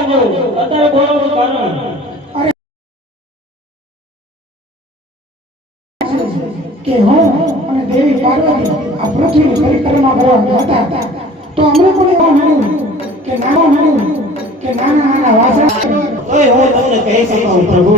મહાદેવ અત્યારે બોલાવવાનું કારણ. કે હું અને દેવી પાર્વતી આ પૃથ્વીની પરિક્રમા કરવા હતા. તો અમને પણ એવું મળ્યું કે નાના મળ્યું કે નાના નાના વાસણ હું તમને કહી શકું પ્રભુ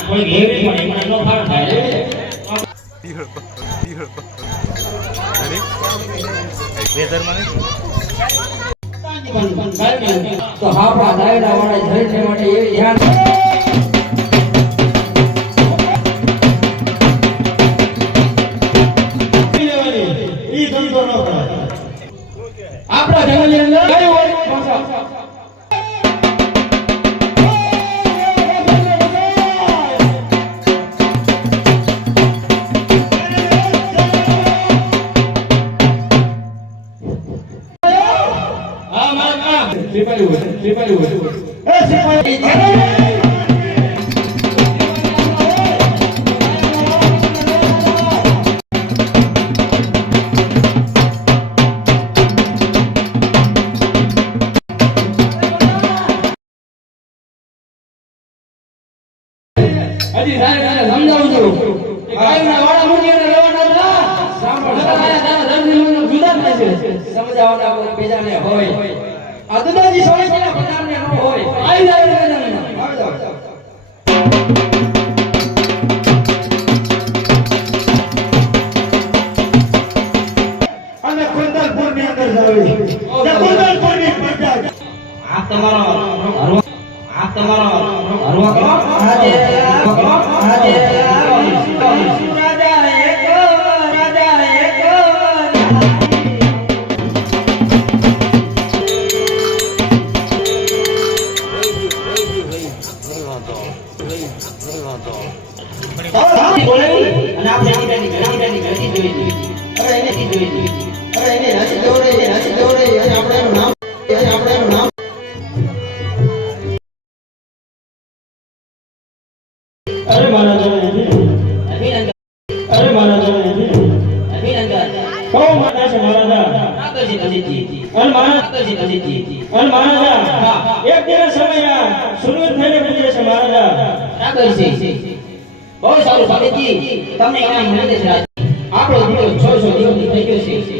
થોડીક એવી પણ એમને ન ફાળ થાય. રે. તો હાપા દાયડા વાળા શરીર માટે એ ધ્યાન હોય, સમજાવવાના કોઈ બીજાને હોય આ તમારો હરવા આ તમારો હરવા આજે આજે અને મહારાજ એક દિવસ સમય આ થઈને પૂછે છે મહારાજા રાઘવજી. બહુ સારું સ્વામીજી તમને ઇનામ મળી જશે આપણો દિવસ છ સો દિવસ થઈ ગયો છે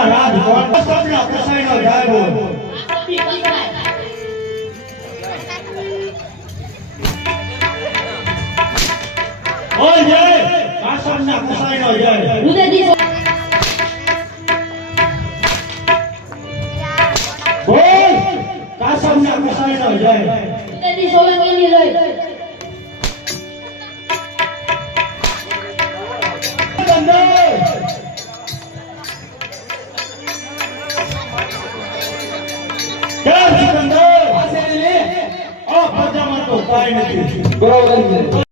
કે તમારા રાજ કોણ સપના કસાઈનો જાગો ઓય જય કાસમના કસાઈનો જય બોલ કાસમના કસાઈનો જય બંદર જય સિકંદર આ પ્રજામાં તો કાંઈ નથી. બરોબર છે.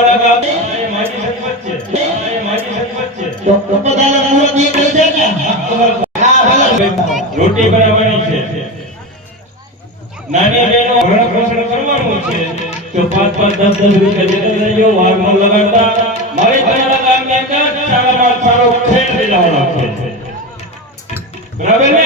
અમારા ગામ મારી રોટી બનાવવાની છે. નાની બેનો ભરણ પોષણ કરવાનું છે. તો પાંચ પાંચ દસ દસ રૂપિયા લગાડતા. મારી તમારા ગામની અંદર સારામાં સારો છે. બરાબર